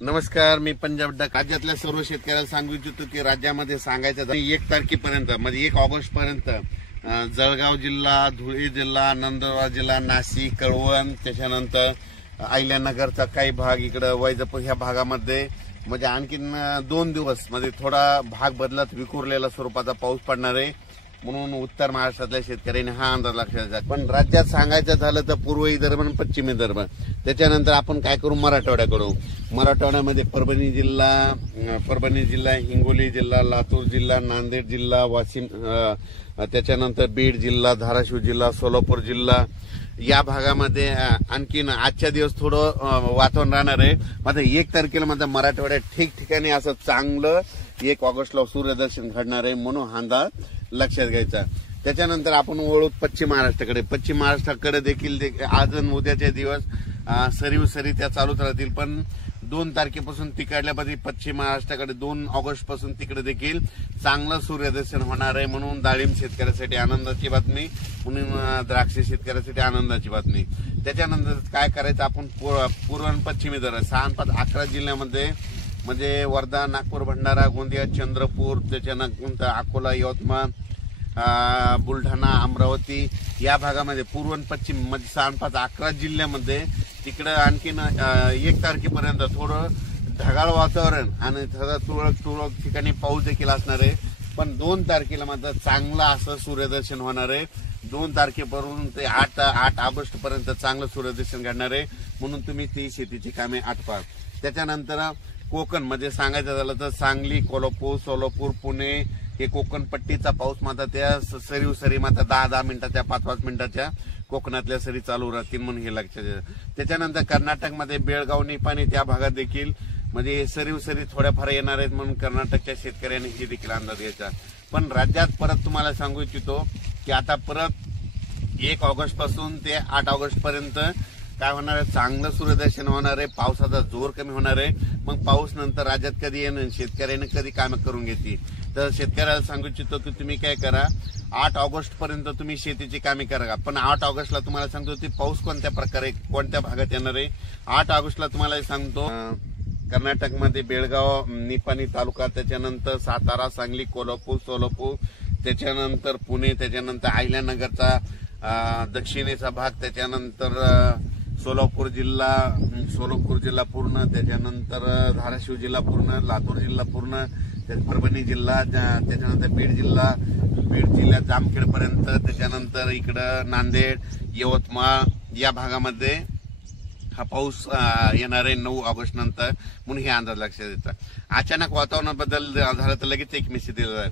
नमस्कार, मी पंजाब डक. राज्यातल्या सर्व शेतकऱ्याला सांगू इच्छितो की राज्यामध्ये सांगायचं 1 तारखेपर्यंत म्हणजे 1 ऑगस्ट पर्यंत जळगाव जिल्हा, धुळे जिल्हा, नंदुरबार जिल्हा, नाशिक, कळवण, त्याच्यानंतर अहिल्यानगरचा काही भाग, इकडे वैजापूर ह्या भागामध्ये म्हणजे आणखीन 2 दिवस म्हणजे थोडा भाग बदलत विखुरलेला स्वरूपाचा पाऊस पडणार आहे. म्हणून उत्तर महाराष्ट्रातल्या शेतकऱ्यांनी हा अंदाज लक्षात घ्या. पण राज्यात सांगायचं झालं तर पूर्व विदर्भ आणि पश्चिम विदर्भ, त्याच्यानंतर आपण काय करू, मराठवाड्याकडू. मराठवाड्यामध्ये परभणी जिल्हा, हिंगोली जिल्हा, लातूर जिल्हा, नांदेड जिल्हा, वाशिम, त्याच्यानंतर बीड जिल्हा, धाराशिव जिल्हा, सोलापूर जिल्हा या भागामध्ये आणखीन आजच्या दिवस थोडं वातावरण राहणार आहे. मात्र 1 तारखेला मात्र मराठवाड्यात ठिकठिकाणी असं चांगलं 1 ऑगस्टला सूर्यदर्शन घडणार आहे, म्हणून हा अंदाज लक्षात घ्यायचा. त्याच्यानंतर आपण वळू पश्चिम महाराष्ट्राकडे. पश्चिम महाराष्ट्राकडे देखील आज आणि उद्याचे दिवस सरी त्या चालूच राहतील. पण 2 तारखेपासून तिकडल्यामध्ये पश्चिम महाराष्ट्राकडे 2 ऑगस्ट पासून तिकडे देखील चांगलं सूर्यदर्शन होणार आहे. म्हणून डाळिंब शेतकऱ्यासाठी आनंदाची बातमी, म्हणून द्राक्ष शेतकऱ्यासाठी आनंदाची बातमी. त्याच्यानंतर काय करायचं, आपण पूर्व आणि पश्चिम विदर्भ 6-5-11 जिल्ह्यामध्ये म्हणजे वर्धा, नागपूर, भंडारा, गोंदिया, चंद्रपूर, त्याच्यानंतर अकोला, यवतमाळ, बुलढाणा, अमरावती या भागामध्ये पूर्व आणि पश्चिम म्हणजे 6-5-11 जिल्ह्यामध्ये तिकडं आणखीन 1 तारखेपर्यंत थोडं ढगाळ वातावरण आणि तुरळक ठिकाणी पाऊस देखील असणार आहे. पण 2 तारखेला मात्र चांगलं असं सूर्यदर्शन होणार आहे. 2 तारखेपासून ते 8 ऑगस्ट पर्यंत चांगलं सूर्यदर्शन घडणार आहे. म्हणून तुम्ही ती शेतीची कामे आटपा. त्याच्यानंतर कोकण मध्ये सांगायचं झालं तर सांगली, कोल्हापूर, सोलापूर, पुणे हे कोकण पट्टीचा पाऊस मात्र त्या सरी मात्र 10 मिनिटाच्या 5 मिनिटाच्या कोकणातल्या सरी चालू राहतील, म्हणून हे लक्षात घ्या. त्याच्यानंतर कर्नाटकमध्ये बेळगाव, निपाणी त्या भागात देखील म्हणजे सरी थोड्याफार येणार आहेत, म्हणून कर्नाटकच्या शेतकऱ्यांनी हे देखील अंदाज घ्यायचा. पण राज्यात परत तुम्हाला सांगू इच्छितो की आता परत 1 ऑगस्ट पासून ते 8 ऑगस्ट पर्यंत काय होणार आहे, चांगलं सूर्यदर्शन होणार आहे. पावसाचा जोर कमी होणार आहे. मग पाऊस नंतर राज्यात कधी येणं, शेतकऱ्यांनी कधी कामं करून घेतली. तर शेतकऱ्याला सांगू इच्छितो की तुम्ही काय करा, 8 ऑगस्ट पर्यंत तुम्ही शेतीची कामे करा. पण 8 ऑगस्टला तुम्हाला सांगतो की पाऊस कोणत्या प्रकारे कोणत्या भागात येणार आहे. 8 ऑगस्टला तुम्हाला सांगतो कर्नाटकमध्ये बेळगाव, निपाणी तालुका, त्याच्यानंतर सातारा, सांगली, कोल्हापूर, सोलापूर, त्याच्यानंतर पुणे, त्याच्यानंतर अहिल्यानगरचा दक्षिणेचा भाग, त्याच्यानंतर सोलापूर जिल्हा पूर्ण, त्याच्यानंतर धाराशिव जिल्हा पूर्ण, लातूर जिल्हा पूर्ण, परभणी जिल्हा, त्याच्यानंतर बीड जिल्ह्यात जामखेड पर्यंत, त्याच्यानंतर इकडं नांदेड, यवतमाळ या भागामध्ये हा पाऊस येणार आहे 9 ऑगस्ट नंतर, म्हणून हे अंदाज लक्षात येतात. अचानक वातावरण बदल झालं तर लगेच एक मेसेज दिला जाईल.